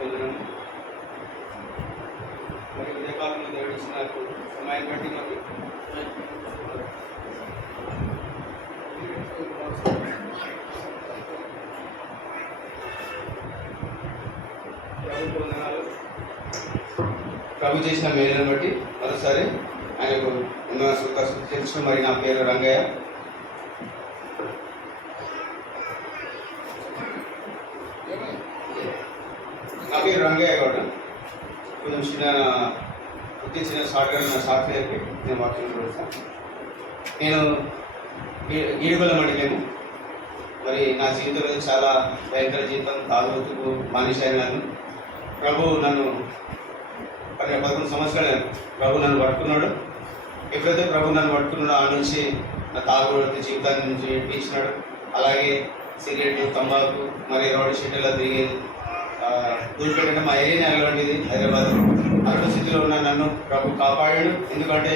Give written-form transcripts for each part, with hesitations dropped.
పొందడం మరి ఉదయకాలంలో దేవుడు ఇచ్చిన సమయాన్ని బట్టి మరి ప్రభు చేసిన మేలును బట్టి మరోసారి ఆయనకు ఎన్నో తెలుసు. మరి నా పేరు రంగయ్య. నా పేరు రంగయ్య గౌడ. కొంచెం చిన్న షార్ట్గా నా సాఫ్ట్వేర్కి నేను వాకింగ్ చూస్తాను. నేను ఈడుగొల్లం అండి. మేము మరి నా జీవితంలో చాలా భయంకర జీవితం, తాగుతుకు మానేసి అయినాను. ప్రభు నన్ను 11 సంవత్సరాలు ప్రభు నన్ను పట్టుకున్నాడు. ఎప్పుడైతే ప్రభు నన్ను పట్టుకున్నాడో ఆ నుంచి నా తాగుడు జీవితాన్ని నుంచి తీసినాడు. అలాగే సిగరెట్, తంబాకు, మరి రోడ్డు షెడ్యూల్లో తిరిగి దూరిపెట్టంటే మా ఏరియా అలాంటిది హైదరాబాద్. అలాంటి స్థితిలో ఉన్న నన్ను ప్రభు కాపాడాడు. ఎందుకంటే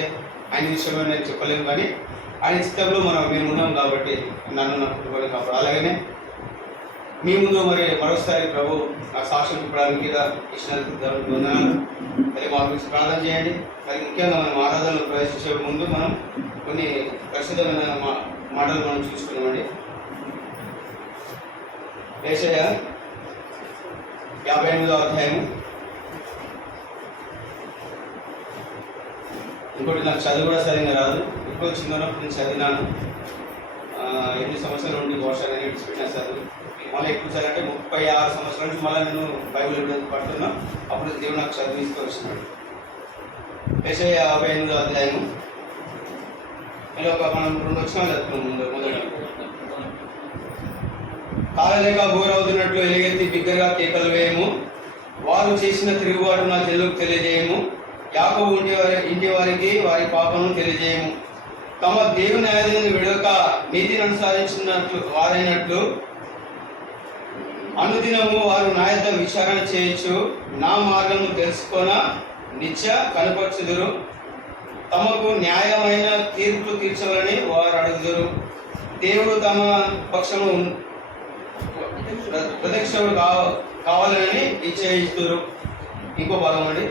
ఆయన విషయంలో నేను చెప్పలేము, కానీ ఆయన చిత్తంలో మేము ఉన్నాం కాబట్టి నన్ను నా కుటుంబాన్ని కాపాడు. అలాగనే మీ ముందు మరి మరోసారి ప్రభు ఆ సాక్ష్యం చెప్పడానికి ఇచ్చినందుకు వందనాలు. మరి మా గురించి ప్రార్థన చేయండి. మరి ముఖ్యంగా మనం ఆరాధనలో ప్రవేశించే ముందు మనం కొన్ని ప్రసిద్ధమైన మాటలు మనం చూసుకున్నామండి. యెషయా 58వ అధ్యాయం. ఇంకోటి నాకు చదువు కూడా సరిగ్గా రాదు. ఇప్పుడు చిన్నప్పుడు నేను చదివినాను. 8 సంవత్సరాల నుండి వర్షాలు పెట్టిన చదువు. మళ్ళీ ఎప్పుడు చదివంటే 36 సంవత్సరాల నుంచి మళ్ళీ నేను బైబిల్ పడుతున్నా. అప్పుడు దేవుడు నాకు చదువు తీసుకొచ్చినాడు. యెషయా 58వ అధ్యాయం. ఇలా మనం 2 వచనాలు చదువుకున్నాం. మొదటి కాలలేక ఘోరవుతున్నట్లు ఎలుగెత్తి బిగ్గరగా కేకలు వేయము. వారు చేసిన తిరుగుబాటు నా జనులకు తెలియజేయము. యాకోబు ఇంటి వారికి వారి పాపము తెలియజేయము. తమ దేవుని న్యాయాన్ని విడక నీతిని అనుసరించినట్లు వారైనట్లు అనుదినము వారు నా యొద్ద విచారణ చేయొచ్చు. నా మార్గము తెలుసుకొన నిత్య కనపరచుదురు. తమకు న్యాయమైన తీర్పు తీర్చవాలని వారు అడుగుదురు. దేవుడు తమ పక్షము ప్రత్యక్షుడు కావాలని నిశ్చయిస్తున్నారు. ఇంకో భాగం అండి,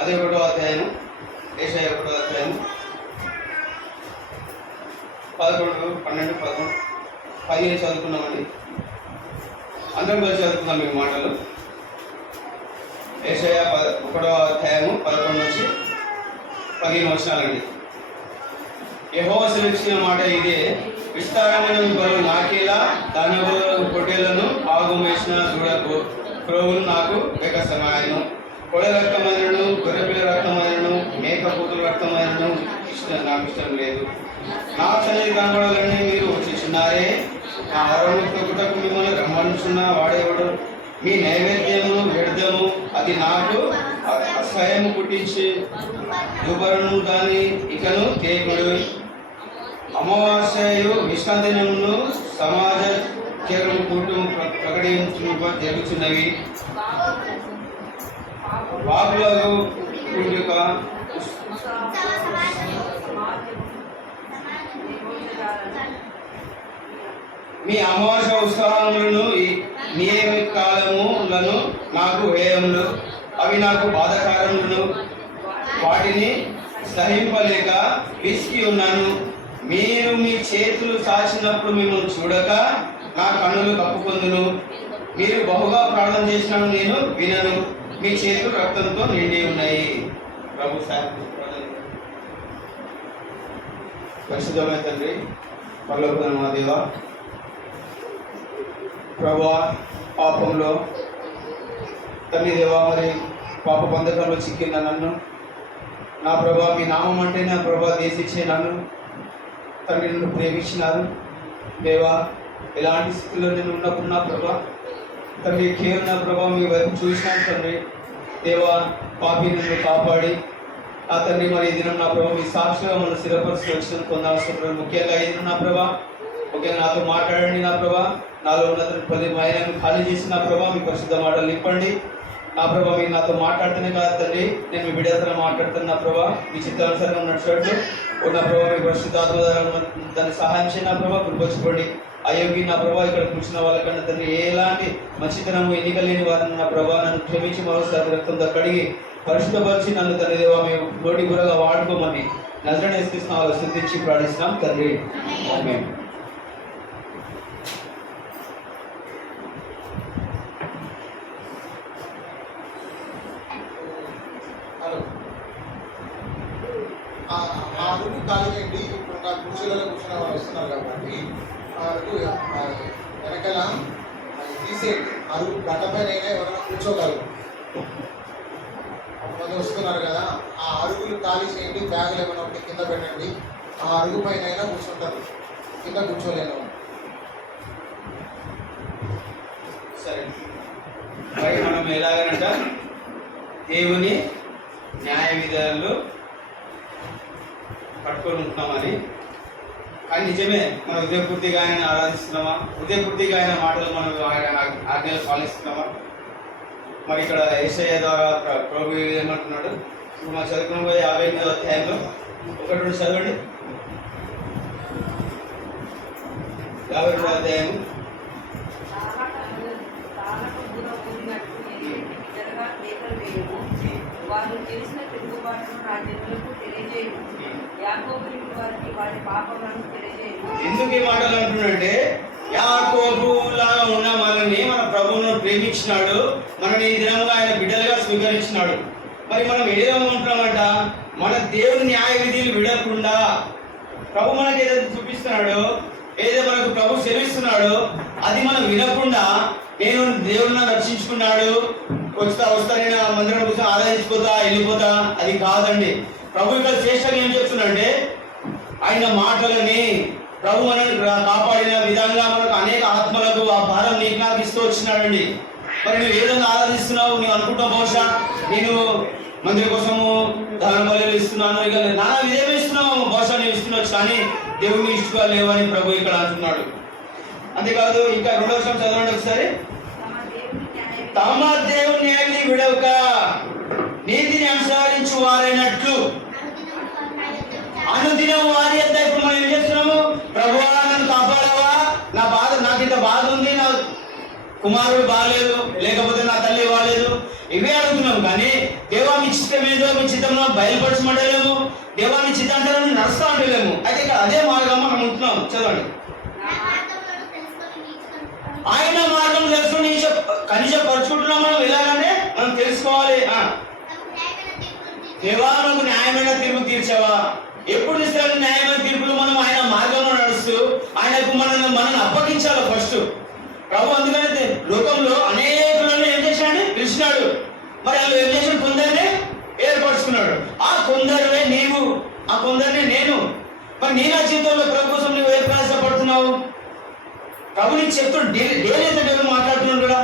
అదే 1వ అధ్యాయం. యెషయా 1వ అధ్యాయం 11, 12, 13, 15 చదువుకున్నామండి. అందరం కలిసి చదువుకున్నాం మీ మాటలు. యెషయా 1వ అధ్యాయము 11 నుంచి 15 వచనాలండి. యెహోవా సెలవిచ్చిన మాట ఇదే: విస్తారమైన బరువు నాకేలా, దాని పొట్టేళ్లను ఆగుమేసిన చూడకు క్రోవులు నాకు వేకసమాయను. పొడ రక్తమైనను, గొర్రెపిల్ల రక్తమైనను, మేకపోతుల రక్తమైనను నాకు ఇష్టం లేదు. నా సన్నిధి కనబడాలని మీరు వచ్చేస్తున్నారే. నా వరము తొక్కుటకు మిమ్మల్ని రమ్మనుచున్న వాడేవాడు. మీ నైవేద్యము వ్యర్థము, అది నాకు అసహ్యము పుట్టించి దుబరను దాని ఇకను తేకుడు. అమావాస్యయు విశ్రాంతి దినమును సమాజ కేవలం కూటం జరుగుతున్నవి. వాగులకు పుట్టుక మీ అమావాస్య ఉత్సవములను నియమకాలములను నాకు వ్యయములు, అవి నాకు బాధకారములను. వాటిని సహింపలేక విసిగి ఉన్నాను. మీరు మీ చేతులు సాచినప్పుడు మిమ్మల్ని చూడక నా కన్నులు కప్పుకొందును. మీరు బహుగా ప్రార్థన చేసినాను, నేను వినను. మీ చేతులు రక్తంతో నిండి ఉన్నాయి. ప్రభు పరిశుద్ధమైన తండ్రి, పరలోకమైన మా దేవా, ప్రభువా, పాపంలో తండ్రి దేవా, మరి పాప బంధకంలో చిక్కిన నన్ను, నా ప్రభా మీ నామం అంటే నా ప్రభా దేశించే నన్ను తండ్రి నన్ను ప్రేమించినారు దేవా. ఎలాంటి స్థితిలో నేను ఉన్నప్పుడు నా ప్రభా తండ్రి కేవలం నా ప్రభా మీ వైపు చూసినాను తండ్రి దేవా. పాపి నన్ను కాపాడి ఆ తండ్రి మరి ఈ దినం నా ప్రభా మీ సాక్షిగా మనం స్థిరపరిచి వచ్చిన పొందాల్సిన ముఖ్యంగా ఈ దినం నా ప్రభా ముఖ్యంగా నాతో మాట్లాడండి నా ప్రభా. నాలో ఉన్న పది మైనాన్ని ఖాళీ చేసి నా ప్రభా మీ పరిశుద్ధ మాటలు నింపండి నా ప్రభా. మీరు నాతో మాట్లాడుతూనే కాదు తండ్రి, నేను మీ బిడ్డతో మాట్లాడుతున్నా నా ప్రభా. మీ చిత్తానుసారంగా నడిచినట్టు ఉన్న ప్రభావ మీ పరిశుద్ధాత్మ దాన్ని సహాయం చేయండి నా ప్రభా. కృపచ్చుకోండి అయోగ్య నా ప్రభావ ఇక్కడ కూర్చున్న వాళ్ళకన్నా తండ్రి ఎలాంటి మంచితనము ఎన్నిక లేని వారిని నా ప్రభావ నన్ను క్షమించి మరోసారి రక్తంతో కడిగి పరిశుద్ధపరిచి నన్ను తండ్రి దేవా మేము నోటి గురగా వాడుకోమని నజరేయుడైన యేసుక్రీస్తు నామములో స్తుతించి ప్రార్థిస్తున్నాం తండ్రి ఆమేన్. ఆ అరుగు ఖాళీ చేయండి. ఇప్పుడు నా కుర్చీలలో కూర్చున్న వాళ్ళు వస్తున్నారు కాబట్టి ఆ అరుగు వెనకాల తీసేయండి. అరుగు గడ్డ పైన ఎవరైనా కూర్చోగలరు. కొంతమంది వస్తున్నారు కదా, ఆ అరుగులు ఖాళీ చేయండి. బ్యాగులు ఏమైనా ఉంటే కింద పెట్టండి. ఆ అరుగు పైన అయినా కూర్చుంటారు, కింద కూర్చోలేను. సరే, మరి మనం ఎలాగనంట దేవుని న్యాయ విధానాలు పట్టుకొని ఉంటున్నామని. కానీ నిజమే, మనం హృదయపూర్తిగా ఆయన ఆరాధిస్తున్నామా? హృదయపూర్తిగా ఆయన మాటలు మనం ఆయన ఆజ్ఞలు పాలిస్తున్నామా? మరి ఇక్కడ యేషయ్య ద్వారా ప్రభు ఏమంటున్నాడు? ఇప్పుడు మనం చదువుకున్న 58వ అధ్యాయంలో 1-2 చదవండి. 52వ అధ్యాయం. వారు చేసిన తిరుగుబాటును నా జనులకు తెలియజేయు. యాకోబు ఇంటి వారికి వారి పాపములను తెలియజేయు. ఎందుకు ఈ మాటలు అంటున్నాడంటే, యాకోబులాగా ఉన్న మనల్ని మన ప్రభువును ప్రేమించినాడు, మనని ఈ దినంగా ఆయన బిడ్డలుగా స్వీకరించినాడు. మరి మనం ఏ విధంగా ఉంటున్నామంట? మన దేవుని న్యాయ విధులు విడకుండా ప్రభు మనకి ఏదైతే చూపిస్తున్నాడో, ఏదైతే మనకు ప్రభు సెలవిస్తున్నాడో అది మనం వినకుండా నేను దేవుడిని రక్షించుకున్నాడు, వస్తా నేను మందిరం కోసం ఆరాధించిపోతా వెళ్ళిపోతా, అది కాదండి. ప్రభు ఇక్కడ శ్రేష్టంగా ఏం చెప్తున్నాడంటే, ఆయన మాటలని ప్రభు మనల్ని కాపాడిన విధంగా మనకు అనేక ఆత్మలకు ఆ భారం నీకు నాకు ఇస్తూ వచ్చినాడండి. మరి నువ్వు ఏ విధంగా ఆరాధిస్తున్నావు? నువ్వు అనుకుంటావు బహుశా నేను మందిరం కోసము దాన బలులు ఇస్తున్నాను, ఇక నానా విధేయం ఇస్తున్నావు, బహుశా నేను ఇస్తున్నావు, కానీ దేవుని ఇష్టగా లేవని ప్రభు ఇక్కడ అంటున్నాడు. అంతేకాదు, ఇంకా 2వ వచనం చదవండి ఒకసారి. తమ దేవుని న్యాయాన్ని విడవక నీతిని అనుసరించు వారైనట్లు అనుదినం వారి యొక్క. ఇప్పుడు మనం ఏం చేస్తున్నాము? ప్రభువా నన్ను కాపాడావా, నా బాధ, నాకు ఇంత బాధ ఉంది, నా కుమారుడు బాగాలేదు, లేకపోతే నా తల్లి బాగాలేదు, ఇవే అడుగుతున్నాం. కానీ దేవా మీ చిత్తం ఏదో మీ చిత్తంలో బయలుపరచమంటలేము, దేవా మీ చిత్తం అంటే నడుస్తా అంటలేము. అయితే అదే మార్గం మనం ఉంటున్నాం. చదవండి. ఆయన మార్గం తెలుసుకుని కనీసం పరుచుకుంటున్నాం. మనం ఎలాగంటే మనం తెలుసుకోవాలి. దేవా మనకు న్యాయమైన తీర్పు తీర్చావా? ఎప్పుడు తీసుకోవాలి న్యాయమైన తీర్పులు? మనం ఆయన మార్గంలో నడుస్తూ ఆయనకు మనల్ని అప్పగించాలి ఫస్ట్ ప్రభు. అందుకని లోకంలో అనేకులను ఏం చేశాడు? పిలిచినాడు. మరి వాళ్ళు ఏం చేసిన? కొందరిని ఏర్పరచుకున్నాడు. ఆ కొందరినే నీవు, ఆ కొందరినే నేను. మరి నీ నా జీవితంలో ప్రభు కోసం నువ్వు ఏ ప్రయాసపడుతున్నావు? ప్రభు నీకు చెప్తున్నాడు, డైలీ అయితే దేవుడు మాట్లాడుతున్నాడు కదా,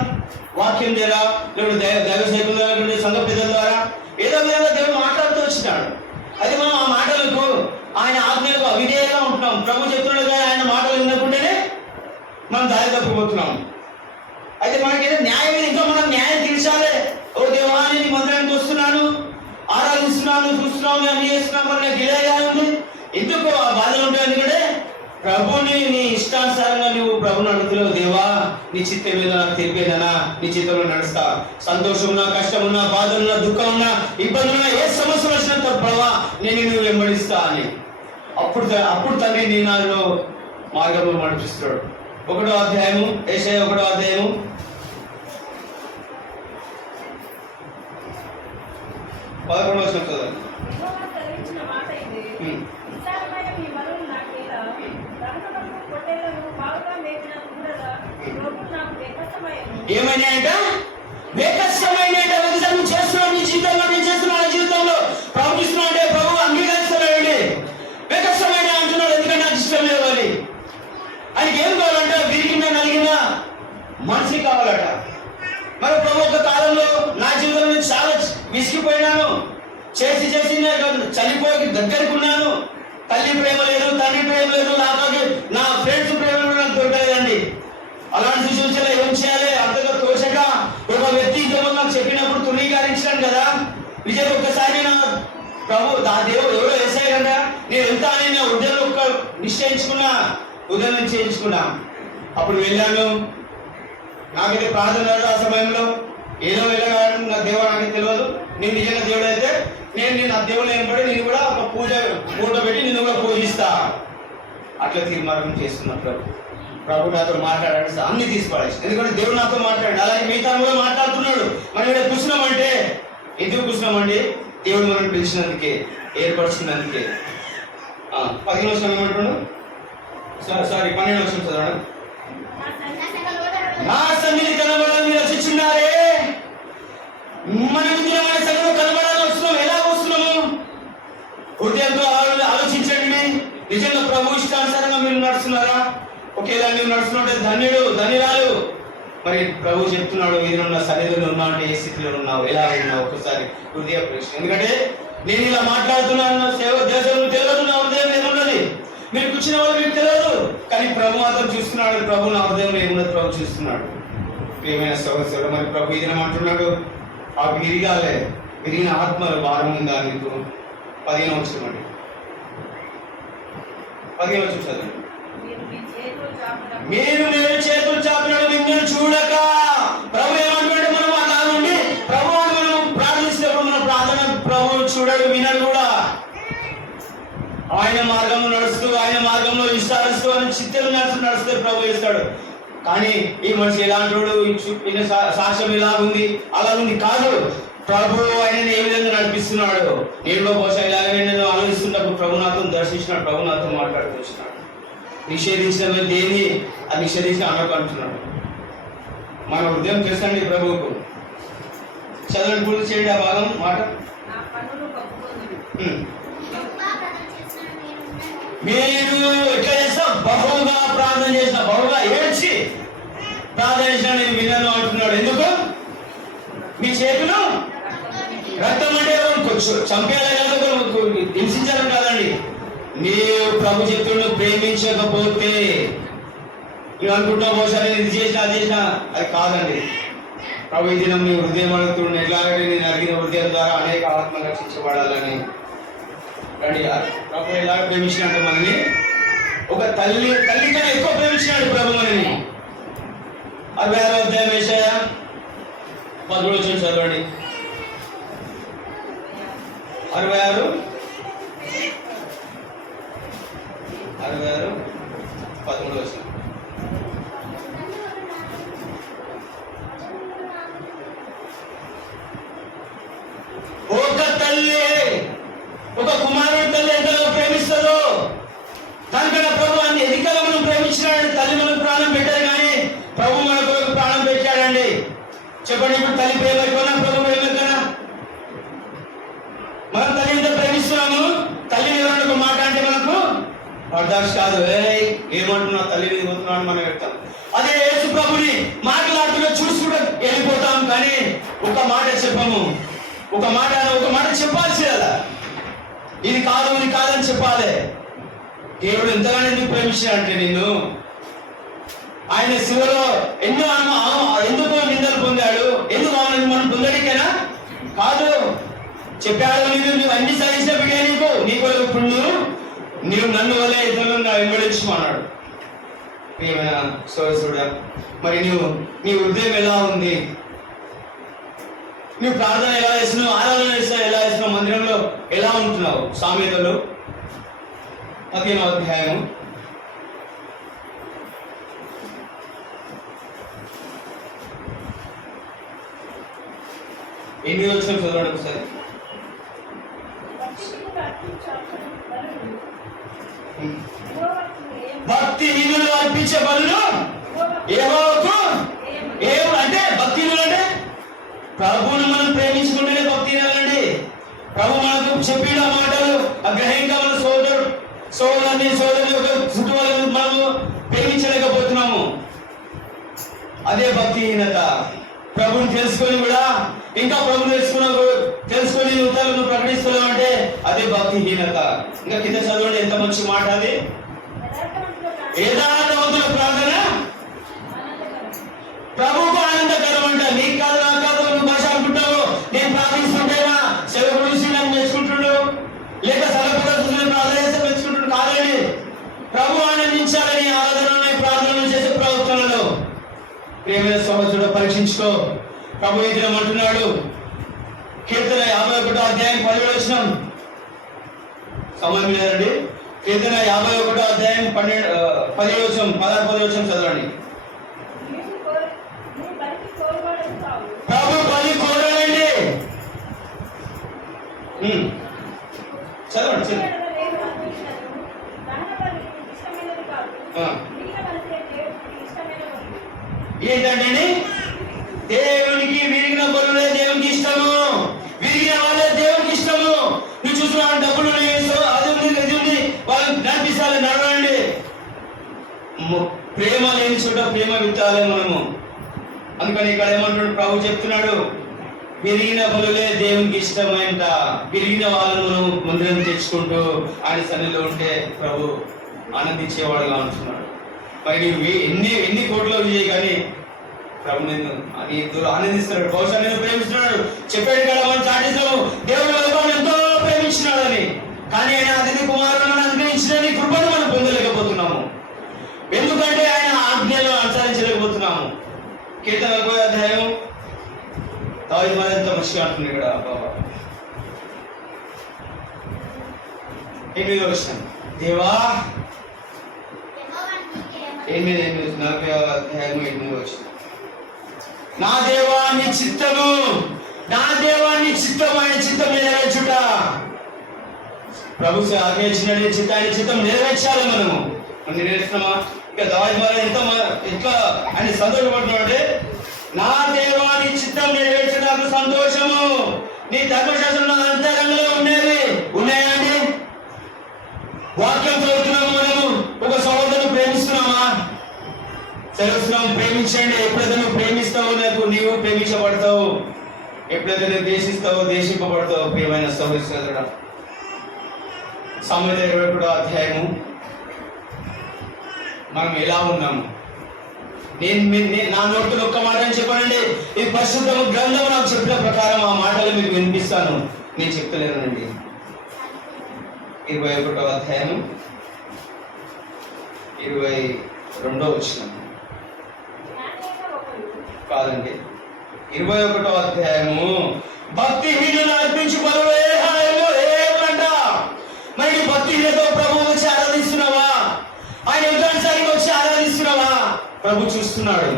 వాక్యం ద్వారా, లేకపోతే దైవ సేవకుల ద్వారా, సంఘ పెద్దల ద్వారా ఏదో విధంగా దేవుడు మాట్లాడుతూ వచ్చినాడు. అయితే మనం ఆ మాటలకు, ఆయన ఆజ్ఞలకు అవిధేయంగా ఉంటున్నాం. ప్రభు చెప్తున్నాడు కదా, ఆయన మాటలు వినకుండానే మనం దారి తప్పిపోతున్నాం. అయితే మనకి ఏదో న్యాయం, ఇంకా మనం న్యాయం తీర్చాలి. ఓ దేవా, నేను మందిరానికి వస్తున్నాను, ఆరాధిస్తున్నాను, చూస్తున్నాను, అన్ని చేస్తున్నాను, మరి నాకు ఇలా ఉంది. ఎందుకు ఆ బాధలు ఉంటాయి? ఎందుకంటే ప్రభుని నీ ఇష్టానుసారంగా నువ్వు ప్రభుని అడుగుతున్నావు. దేవా నీ చిత్తం మీద నాకు తెలిపేదనా, నీ చిత్తంలో నడుస్తా. సంతోషం ఉన్నా, కష్టం ఉన్నా, బాధ ఉన్నా, దుఃఖం ఉన్నా, ఇబ్బంది ఉన్నా, ఏ సమస్య వచ్చినా ప్రభా నేను నువ్వు వెంబడిస్తా అని అప్పుడు తండ్రి నీ నాలో మార్గంలో నడిపిస్తాడు. 1వ అధ్యాయము, యెషయా 1వ అధ్యాయము 11వ వచనం చదవండి. ఏమైనా అంట? వేకస్యమైన చేస్తున్నాడు నీ జీవితంలో, నేను చేస్తున్నాడు నా జీవితంలో. ప్రభు ఇస్తున్నాడు అంటే ప్రభు అంగీకరిస్తున్నాడు. వేకస్యమైన అంటున్నాడు, ఎందుకంటే నాకు ఇష్టం లేదు అని. ఆయనకి ఏం కావాలంట? విరిగిన నలిగిన మనిషి కావాలట. మరి ప్రభు ఒక కాలంలో నా జీవితంలో నేను చాలా విసిగిపోయినాను, చేసి చనిపోయి దగ్గరికి ఉన్నాను. తల్లి ప్రేమ లేదు, తండ్రి ప్రేమ లేదు, నా ఫ్రెండ్స్ ప్రేమ నాకు దొరకలేదండి. అలాంటి సిచ్యువేషన్లో ఏం చేయాలి అంతగా తోచక ఒక వ్యక్తి ఇంతకుముందు నాకు చెప్పినప్పుడు ధృవీకరించాను కదా. విజయ్ ఒక్కసారి నా ప్రభు ఆ దేవుడు ఎవరో వేసాయి కదా, నేను వెళ్తా అని నా ఉదయం నిశ్చయించుకున్నా, ఉదయం చేయించుకున్నా. అప్పుడు వెళ్ళాను, నాకైతే ప్రార్థన రాదు ఆ సమయంలో. ఏదో వెళ్ళగాను, నా దేవుడు నాకు తెలియదు. నేను నిజంగా దేవుడు అయితే నేను నా దేవుడు ఏర్పడి నేను కూడా ఒక పూట పెట్టి నిన్ను కూడా పూజిస్తా అట్లా తీర్మానం చేస్తున్నప్పుడు ప్రభు నాతో మాట్లాడాడు, అన్ని తీసిపడేసి. ఎందుకంటే దేవుడు నాతో మాట్లాడాడు, అలాగే మిగతా కూడా మాట్లాడుతున్నాడు. మనం ఇక్కడ కూర్చున్నామంటే ఎందుకు కూర్చున్నామండి? దేవుడు మనల్ని పిలిచినందుకే, ఏర్పరుచుకున్నందుకే. 15వ వచనం ఏమంటున్నాడు? సారీ 12వ వచనం చదవడం. నా సన్నిధి కనబడాలని మీరు రచించున్నారే. మన సన్నిధిలో కనబడాలని వస్తున్నాం. ఎలా వస్తున్నాము? హృదయంతో ఆలోచించండి. నిజంగా ప్రభు ఇష్టానుసారంగా మీరు నడుస్తున్నారా? ఒకేలా మీరు నడుస్తున్నట్టే ధన్యుడు, ధన్యురాలు. మరి ప్రభు చెప్తున్నాడు, ఇది ఉన్న సన్నిధిలో ఉన్నావు అంటే ఏ స్థితిలో ఉన్నావు, ఎలా ఉన్నావు? ఒకసారి హృదయ ప్రశ్న. ఎందుకంటే నేను ఇలా మాట్లాడుతున్నాను, సేవ దేశంలో తెలియదు, నా హృదయం ఏమున్నది. మీరు కూర్చున్న వాళ్ళు మీకు తెలియదు, కానీ ప్రభు మాత్రం చూస్తున్నాడు. ప్రభు నా హృదయంలో ఏమున్నది ప్రభు చూస్తున్నాడు. ప్రియమైన సహోదరుడు, మరి ప్రభు ఇది అంటున్నాడు, ఆ విరిగిన ఆత్మల భారం ఉందా మీకు? 15వ వచనం అండి, 15వ వచనం చదవండి. మీరు చేతులు చాపినాడు మిమ్మల్ని చూడక. ప్రభు ఏమంటున్నాడు? మనం అలా నుండి ప్రభు మనం ప్రార్థిస్తున్నప్పుడు మన ప్రార్థన ప్రభు చూడడు, వినడు కూడా. ఆయన మార్గంలో నడుస్తూ, ఆయన మార్గంలో విస్తారిస్తూ అని చిత్తలు నడుస్తూ ప్రభు ఇస్తాడు. కానీ ఈ మనిషి ఎలాంటి వాడు, సాక్ష్యం ఇలా ఉంది అలా ఉంది కాదు. ప్రభు ఆయనని ఏ విధంగా నడిపిస్తున్నాడు. నేను బహుశా ఇలాగనే నేను ఆలోచిస్తున్నప్పుడు ప్రభు నాతో దర్శించినాడు, ప్రభు నాతో మాట్లాడుతూ వచ్చినాడు. నిషేధించిన దేన్ని అది నిషేధించిన అన్నకు అంటున్నాడు. మన హృదయం చేస్తండి ప్రభువుకు. చదవండి, పూర్తి చేయండి ఆ భాగం మాట. మీరు ఎట్లా చేస్తా? బహుగా ప్రార్థన చేసిన, బహుగా ఏడ్చి ప్రార్థన చేసిన నేను వినను అంటున్నాడు. ఎందుకు? మీ చేతులు రక్తం అంటే కొంచెం చంపేయాలి కాదు, హింసించడం కాదండి. నీవు ప్రభు చెప్తుండు, ప్రేమించకపోతే నువ్వు అనుకుంటున్నావు బహుశా నేను ఇది చేసినా అది చేసినా, అది కాదండి. ప్రభు ఈ దినం నీ హృదయం అడుగుతుండే, ఎలాగంటే నేను అడిగిన హృదయం ద్వారా అనేక ఆత్మలు రక్షించబడాలని. రండి, ప్రభు ఎలాగ ప్రేమించినట్టు మనని, ఒక తల్లి కన్నా ఎక్కువ ప్రేమించినాడు ప్రభు మనని. 66వ అధ్యాయం యెషయా 13వ వచనం చదవండి. 66 13వ వచనం. ఒక తల్లి, ఒక కుమారుడి తల్లి ఎంతగా ప్రేమిస్తుందో దానికన్నా ప్రభు అన్ని ఎదికగా మనం ప్రేమించినాడు. తల్లి మనకు ప్రాణం పెట్టారు, కానీ ప్రభు మన కొరకు ప్రాణం పెట్టాడండి. చెప్పండి, ఇప్పుడు తల్లి ప్రేమ ఎక్కువనా ప్రభు ప్రేమ ఎక్కువనా? మనం తల్లి ఎంత ప్రేమిస్తున్నాము. తల్లిని ఎవరైనా ఒక మాట అంటే మనకు అర్ధాక్ష కాదు, ఏమంటున్నా తల్లి మీద పోతున్నాడు మనం చెప్తాం. అదే యేసు ప్రభుని మాట్లాడుతున్నా చూసుకుంటూ వెళ్ళిపోతాం, కానీ ఒక మాట చెప్పము. ఒక మాట చెప్పాల్సి కదా, ఇది కాదు ఇది కాదని చెప్పాలి. దేవుడు ఎంతగానో ఎందుకు ప్రేమించాడంటే నిన్ను, ఆయన శివలో ఎందుకు నిందలు పొందాడు? ఎందుకు మనం పొందడానికేనా? కాదు, చెప్పాడు నువ్వు అన్ని సహించిన బిడ్డ, నీకు ఇప్పుడు నీవు నన్ను వల్లే ఇతరులు నా వెంబడించమన్నాడు. ఏమైనా సోదరుడా, మరి నీ హృదయం ఎలా ఉంది? నువ్వు ప్రార్థన ఎలా చేస్తున్నావు, ఆరాధన ఎలా చేస్తున్నావు, మందిరంలో ఎలా ఉంటున్నావు? సామెతలు 15వ అధ్యాయం 8వ వచనం చదవండి ఒకసారి. భక్తిహీనులు అర్పించే బలులు యెహోవాకు ఏమి అంటే? భక్తిహీనులు అంటే ప్రభువును మనం ప్రేమించుకుంటేనే భక్తిహీనులండి. ప్రభు మనకు చెప్పిన మాటలు అగ్రహంగా మన సోదరుని చుట్టూ వాళ్ళని మనము ప్రేమించలేకపోతున్నాము. అదే భక్తిహీనత. ప్రభుని తెలుసుకొని కూడా ఇంకా ప్రభు తెలుసుకొని ఉత్తరాలను ప్రకటిస్తున్నాం అంటే అదే భక్తిహీనత. ఇంకా కింద చదవండి, ఎంత మంచి మాట అది. యథార్థవంతుల ప్రార్థన ప్రభువుకు ఆనందకరం అంట. నీకు కాదు, నాకు కాదు. నువ్వు భాష అనుకుంటావు, నేను ప్రార్థిస్తుంటేనా సేవకుడు చూసి నన్ను మెచ్చుకుంటున్నాడు, లేక సలపడుతుంది ప్రార్థన చేస్తే మెచ్చుకుంటున్నాడు. కాదండి, ప్రభు ఆనందించాలని ఆరాధన ప్రార్థన చేసే ప్రభుత్వం ప్రభు ఈ దినం అంటున్నాడు, కీర్తన 51 అధ్యాయం 17 వచనం. సమయం లేదండి. కీర్తన 51 అధ్యాయం 17 వచనం, 16 వచనం చదవండి. ప్రభు పని కోరాలండి. చదవండి. ఏంటంటే దేవునికి విరిగిన బలులే దేవునికి ఇష్టము, విరిగిన వాళ్ళే దేవునికి ఇష్టము. నువ్వు చూసిన డబ్బులు అది ఉంది ఇది ఉంది వాళ్ళని నడిపిస్తాలి, నడవండి. ప్రేమ లేని చోట ప్రేమ విత్తాలి మనము. అందుకని ఇక్కడ ఏమంటాడు ప్రభు చెప్తున్నాడు, విరిగిన బలులే దేవునికి ఇష్టమైంట. విరిగిన వాళ్ళను మనం మందిరం తెచ్చుకుంటూ ఆయన సన్నిధిలో ఉంటే ప్రభు ఆనందించేవాడుగా ఉంటున్నాడు. మరి నువ్వు ఎన్ని కోట్లు చేయి కానీ ప్రభు నిన్ను ఆనందిస్తున్నాడు. బహుశా నేను ప్రేమిస్తున్నాడు చెప్పాడు కదా, మనం చాటిస్తాము దేవుడు లోకాన్ని ఎంతో ప్రేమించినాడని. కానీ ఆయన అతిథి కుమారుడు మనం అనుగ్రహించిన కృపను మనం పొందలేకపోతున్నాము. ఎందుకంటే ఆయన ఆజ్ఞలు అనుసరించలేకపోతున్నాము. కీర్తన 40 అధ్యాయం దావీదు మరింత మంచిగా అంటుంది ఇక్కడ. బాబా 8వ వచనం, దేవా 40వ అధ్యాయం 8వ వచనం, నా దేవా నీ చిత్తము, నా దేవా నీ చిత్తము, ఆయన చిత్తం నెరవేర్చుట. ప్రభు ఆజ్ఞించిన చిత్తాన్ని చిత్తం నెరవేర్చాలి. మనము నెరవేర్చున్నామా? ఇక దావీదు ఎట్లా ఆయన సంతోషపడుతున్నాడు అంటే, నా దేవా నీ చిత్తం నెరవేర్చడానికి సంతోషము, నీ ధర్మశాస్త్రం నా అంతరంగంలో ఉన్నాయండి. వాక్యం చదువుతున్నాము, మనము ఒక సహోదరుని ప్రేమిస్తున్నామా? చదువుతున్నాము, ప్రేమించండి. ఎప్పుడైతే నువ్వు ప్రేమిస్తావో నీవు ప్రేమించబడతావు, ఎప్పుడైతే నువ్వు దేశిస్తావో దేశింపబడతావు. ప్రియమైన సహోదరుడా, సామెత 21వ అధ్యాయము మనం ఎలా ఉన్నాము? నా నోటితో ఒక్క మాట అని చెప్పానండి. ఈ పరిశుద్ధ గ్రంథం నాకు చెప్పిన ప్రకారం ఆ మాటలు మీకు వినిపిస్తాను, నేను చెప్తలేనండి. 21వ అధ్యాయం 22వ వచనం కాదండి, 21వ అధ్యాయము, భక్తిహీనులు అర్పించి ఏమంట. మరి భక్తిహీనతో ప్రభువు వచ్చి ఆరాధిస్తున్నావా? ఆయన యుద్ధానికి వచ్చి ఆరాధిస్తున్నావా? ప్రభు చూస్తున్నాడు.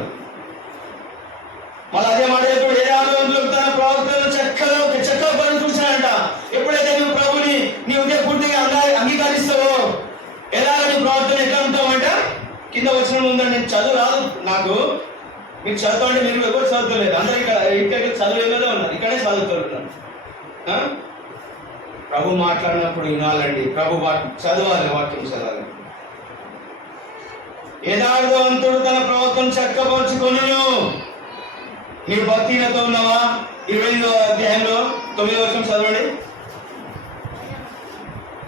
మళ్ళీ అదే మాట చెప్పాడు, ఏ ఆనందంలో తన ప్రవక్తలను చక్కగా పని చూశాడంట. ఎప్పుడైతే నువ్వు ప్రభుని నీ పూర్తిగా అంగీకరిస్తావో, ఎలాగ నీ ప్రవర్తన ఎట్లా ఉంటావంట. కింద వచ్చిన ఉందండి, నేను చదువు రాదు నాకు, మీకు చదువు అంటే మీరు ఎవరు చదువుతలేదు, అందరూ ఇక్కడ చదువులేదో ఉన్నారు, ఇక్కడే చదువుతున్నారు. ప్రభు మాట్లాడినప్పుడు వినాలండి, ప్రభు చదవాలి, వాక్యం చదవాలి. యథార్థవంతుడు తన ప్రవర్తన చక్కపరుచుకొని. మీరు భక్తిహీనతో ఉన్నావా? 25వ అధ్యాయంలో 9వ వచనం చదవండి.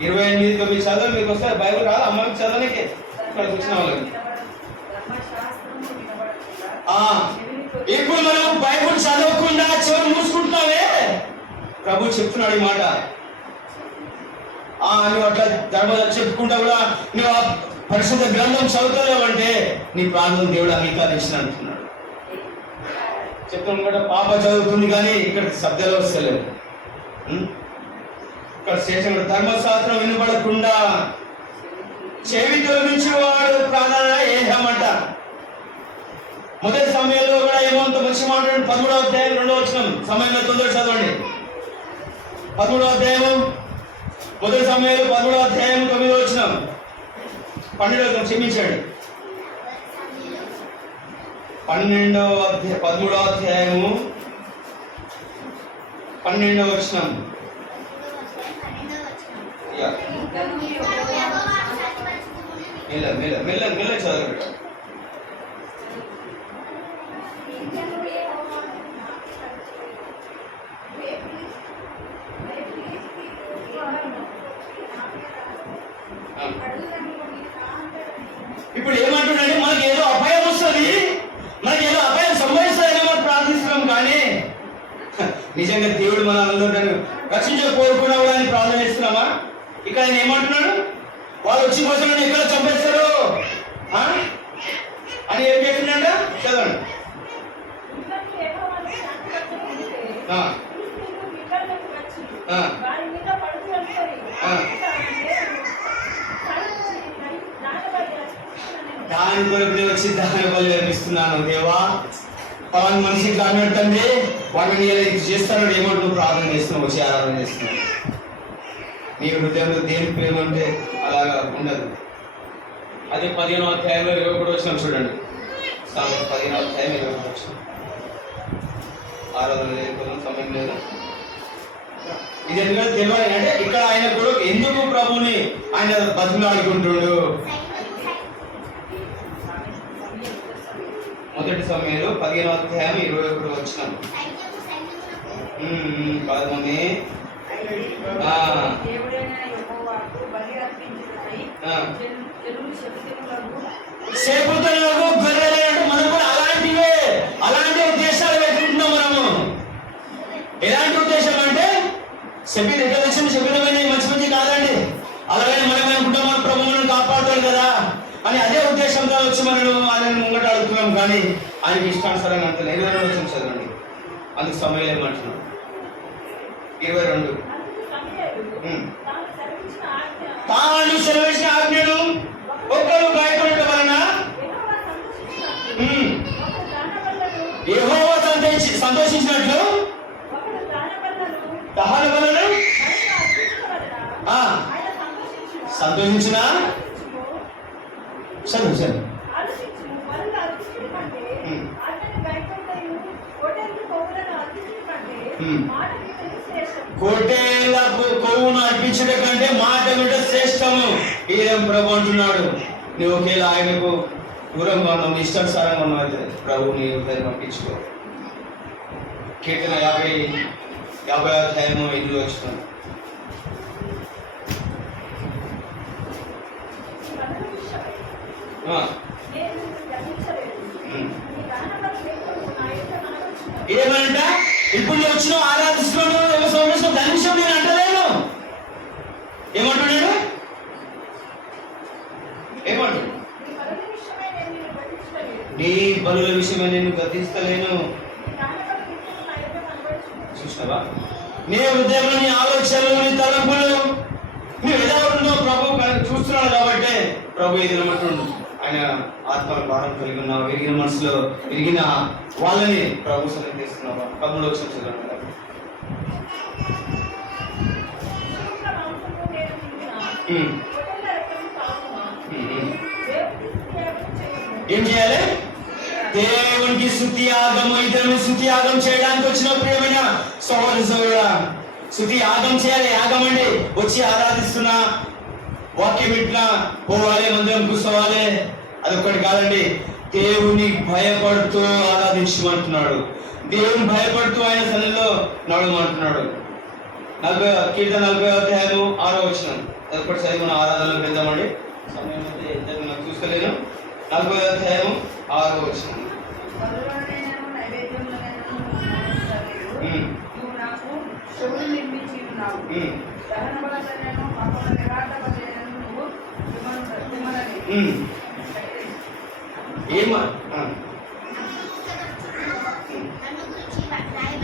28:9 చదవండి. మీకు వస్తే బైబిల్ రాదు, అమ్మకి చదవనికే ఇక్కడ వచ్చిన వాళ్ళకి. ఇప్పుడు మనం బైబిల్ చదవకుండా చెవులు మూసుకుంటున్నావే. ప్రభు చెప్తున్నాడు ఈ మాట. నువ్వు అట్లా ధర్మ చెప్పుకుంటా కూడా నువ్వు పరిశుద్ధ గ్రంథం చదువుతలేవంటే నీ ప్రాణం దేవుడు అంగీకరించిన అంటున్నాడు. చెప్తాను కూడా, పాప చదువుతుంది కానీ ఇక్కడ శబ్దాలు వస్తలేవు. ఇక్కడ శేషం ధర్మశాస్త్రం వినబడకుండా చెవి తొలగించి వాడు ప్రాణాన ఏహమంట. మొదటి సమయంలో కూడా ఏమంత మంచి మాట్లాడు. 13వ అధ్యాయం 2వ వచనం, సమయంలో తొందర చదవండి. 13వ అధ్యాయం మొదటి సమయంలో 13వ అధ్యాయం 9వ వచనం, 12వ వచనం క్షమించండి. 13వ అధ్యాయము 12వ వచనం. మెల్ల చదవండి. ఇప్పుడు ఏమంటున్నాడు, మనకి ఏదో అపాయం వస్తుంది, మనకి ఏదో అపాయం సంభవిస్తుందని మనం ప్రార్థిస్తున్నాం. కానీ నిజంగా దేవుడు మన అందరూ రక్షించ కోరుకున్నా కూడా అని ప్రార్థన చేస్తున్నామా? ఇక్కడ ఆయన ఏమంటున్నాడు, వాళ్ళు వచ్చి కోసం ఎక్కడ చంపేస్తారు అని ఏం చేస్తున్నాడ? చదవండి. యెహోవాను శాంతిపరచని ఉంటే, ఆ. ఫిలిష్తీయులు మిద్యానుకు వచ్చి ఆ. వారి మీద పడుతున్నట్టుకొని, ఆ. దాని కొరకు నేను వచ్చి దాని బలి అర్పిస్తున్నాను. దేవా, పలానా మనిషి ఇట్లా అన్నట్టండి, వాడిని ఇది చేస్తాను ఏమంటూ నువ్వు ప్రార్థన చేస్తున్నావు, వచ్చి ఆరాధన చేస్తున్నావు. నీ హృదయంలో దేని ప్రేమ అంటే అలాగా ఉండదు. అదే 15వ అధ్యాయంలో 21 వచ్చిన చూడండి. 15వ అధ్యాయం 21 వచ్చిన ఆరాధన లేదు, సమయం లేదు. ఇది ఎందుకంటే తెలియాలి అంటే ఇక్కడ ఆయన కూడా ఎందుకు ప్రభుని ఆయన బతులాడుకుంటున్నాడు. మొదటి సమయంలో 15వ అధ్యాయం 21 వచ్చిన 11. దేవుడైన యెహోవాకు బలి అర్పించుటకై జనులు శకునములకు గొర్రెలు మనం కూడా అలాంటి ఉద్దేశాలు పెట్టుకుంటున్నాం మనము. ఎలాంటి ఉద్దేశం అంటే శకునం ఎక్కడ వచ్చింది, శకునమైన మంచి మంచి కాదండి. అలాగే మనం అనుకుంటాం మన ప్రభువులను కాపాడుతాడు కదా అని అదే ఉద్దేశంతో వచ్చి మనం ఆయన ముంగట అడుగుతున్నాం. కానీ ఆయనకి ఇష్టానుసారంగా అంత 22 వచ్చిన చదవండి. అందుకు సమయం ఏమంటున్నాం 22. తాను సెలవించిన ఆజ్ఞను ఒక్కరు గాయకుడు వలన యెహోవా సంతోషించినట్లు దహన బలులను సంతోషించిన సరే కోటేల కొవ్వును అర్పించడం కంటే మాట వింటే శ్రేష్టము. ఈయన ప్రభు అంటున్నాడు, నువ్వు ఒకేలా ఆయనకు దూరంగా ఉన్నావు, ఇష్టానుసారంగా ఉన్నావు, ప్రభు నీ హృదయం పంపించుకో. కీర్తన 50వ అధ్యాయము 5 వచ్చిన ఏమంట, ఇప్పుడు నేను వచ్చిన ఆరాధిస్తున్నాను దాని విషయం నేను అంటలేను. ఏమంటున్నాడు, నీ బలుల విషయమై నేను గతిస్తలేను. చూసినావా, నీ హృదయంలో నీ ఆలోచనలు, నీ తలంపులు నువ్వు ఎలా ఉంటున్నావు ప్రభు చూస్తున్నాడు. కాబట్టి ప్రభు ఇది నమ్ముతుండు. ఆయన ఆత్మల భారం కలిగి ఉన్నావు, విరిగిన మనసులో విరిగిన వాళ్ళని ప్రభు సన్నిధిస్తున్నావా. కమ్ములు వచ్చిన చూడండి. ఏం చేయాలి, దేవునికి స్తుతి యాగం, ఇతరుని స్తుతి యాగం చేయడానికి వచ్చిన ప్రియమైన సహోదరుడా, స్తుతి యాగం చేయాలి. యాగం అండి వచ్చి ఆరాధిస్తున్నా, వాక్యం వింటున్నా, పోవాలి, మందిరం కూర్చోవాలి, అదొక్కటి కాదండి. దేవుని భయపడుతూ ఆరాధించమంటున్నాడు. దేవుని భయపడుతూ ఆయన సన్నిధిలో నడవమంటున్నాడు. కీర్తన 40వ అధ్యాయం 6వ వచనం అదొకటి సరి మనం ఆరాధనలోకి వెళ్దామండి. సమయం అయితే ఎంత నాకు చూసుకోలేను. 40వ అధ్యాయం 6వ వచనం.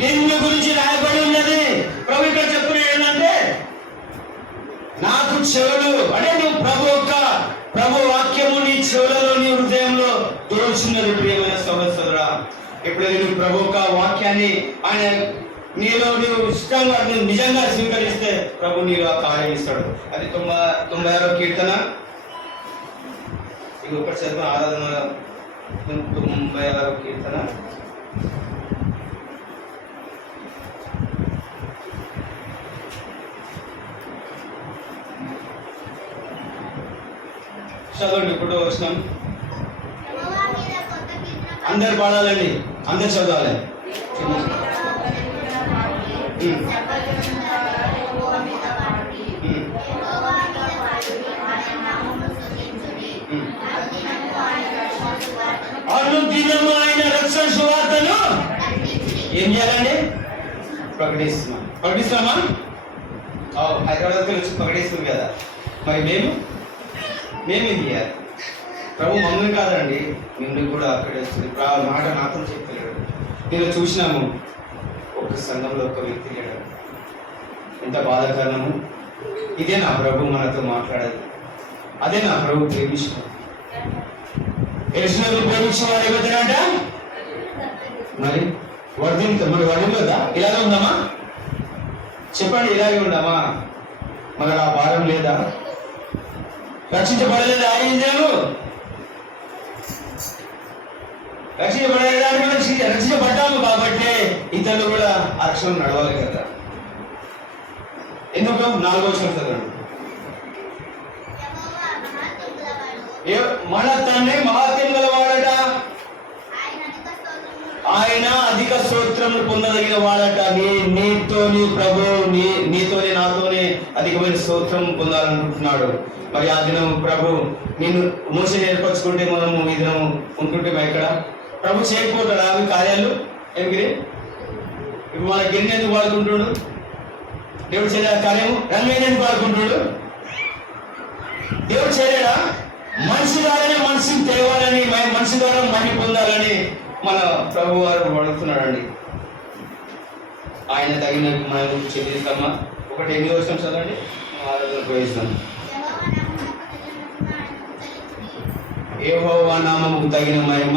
నిన్ను గురించి రాయబడి ఉన్నది. ప్రభు ఇక్కడ చెప్తున్నాడు ఏంటంటే, నాకు చెవులు అంటే నువ్వు ప్రభు వాక్యము నీ చెవులలో నీ హృదయంలో దోచున్నది. ప్రియమైన సహోదరుడా, ఎప్పుడైతే నువ్వు ప్రభు యొక్క వాక్యాన్ని ఆయన నీలో నువ్వు ఇష్టంగా నువ్వు నిజంగా స్వీకరిస్తే ప్రభు నీలో కార్యం ఇస్తాడు. అది 96వ కీర్తన. ఇది ఒకటి చదువు ఆరాధన. 96వ కీర్తన. చదవండి. ఇప్పుడు వచ్చినాం, అందరు పాడాలండి, అందరు చదవాలి. అనుదినము ఆయన రక్షణ సువార్తను ఏం చేయాలండి, ప్రకటిస్తున్నామా? హైదరాబాద్కి వచ్చి ప్రకటిస్తుంది కదా, మరి మేమేం చేయాలి? ప్రభు మమ్మల్ని కాదండి, మిమ్మల్ని కూడా అక్కడే వస్తుంది. మాట మాత్రం చెప్తలేడు. నేను చూసినాము ఒక సంఘంలో ఒక వ్యక్తి లేడు. ఎంత బాధాకరణము. ఇదే నా ప్రభు మనతో మాట్లాడేది. అదే నా ప్రభు ప్రేమించిన ప్రేమించిన వారు ఏమవుతారంట మరి వడిలోదా ఇలాగే ఉందామా చెప్పండి, ఇలాగే ఉందామా? మరి ఆ భారం లేదా? రక్షించబడలేదా? ఆయనను రక్షించబడలేదానికి రక్షించబడ్డాము కాబట్టి ఇతరులు కూడా ఆ రక్షణ నడవాలి కదా. ఎందుకు? 4వ వచనం చదవండి. మన తండ్రి మహాత్యం గలవాడట, ఆయన అధిక స్తోత్రములు పొందదగిన వాడట. నీతోని ప్రభు నీతోనే నాతోనే అధికమైన స్తోత్రం పొందాలనుకుంటున్నాడు. మరి ఆ దినం ప్రభు నేను మోసని ఏర్పరచుకుంటే మనము ఈ దినం ఉంటుంటే ఇక్కడ ప్రభు చేయకపోతాడు అవి కార్యాలు. ఎందుకు ఇప్పుడు మన గిన్నె ఎందుకు వాడుకుంటున్నాడు? దేవుడు చేయలేదా కార్యము? రంగైన ఎందుకు వాడుకుంటున్నాడు? దేవుడు చేయలేడా? మనిషి ద్వారానే మనిషిని తేవాలని, మనిషి ద్వారా మహిమ పొందాలని మన ప్రభు వారు అడుగుతున్నాడండి. ఆయన తగిన మనం చెల్లిస్తామా? 1 వచనం చదవండి, ఆరాధన ప్రవేశిస్తాం. యెహోవా నామముకు తగిన మహిమ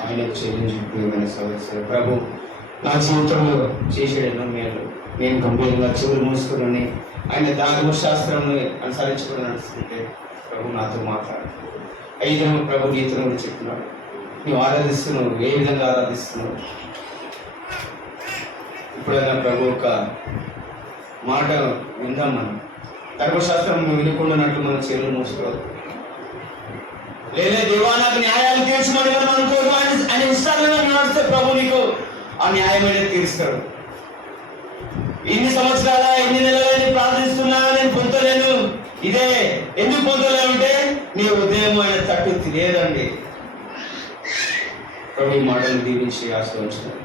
ఆయనకు చెల్లించు. ప్రభు నా జీవితంలో చేసాడు ఎన్నో మేలు. నేను గంభీరంగా చెవులు మూసుకుని ఆయన ధర్మశాస్త్రం అనుసరించుకుని నడుస్తుంటే ప్రభు నాతో మాట్లాడు. 5 ప్రభు నీతో కూడా చెప్తున్నాడు. నువ్వు ఆరాధిస్తున్నావు, ఏ విధంగా ఆరాధిస్తున్నావు? ఇప్పుడైనా ప్రభు ఒక మాట విందాం. మనం ధర్మశాస్త్రం నువ్వు వినుకుంటున్నట్లు మనం చెవులు మూసుకోవాలి. లేదా దేవా నాకు న్యాయాలు తీర్చమని మనం అనుకోరు. ఆయన ఇష్టాలను నడిస్తే ప్రభు నీకు ఆ న్యాయమైన తీరుస్తాడు. ఇన్ని సంవత్సరాల ఎన్ని నెలలని ప్రార్థిస్తున్నా నేను పొందలేను. ఇదే ఎందుకు పొందలేమంటే నీ ఉదయం ఆయన తట్టు లేదండి. ప్రభు ఈ మాటలు దీవించి ఆశీర్వదించారు.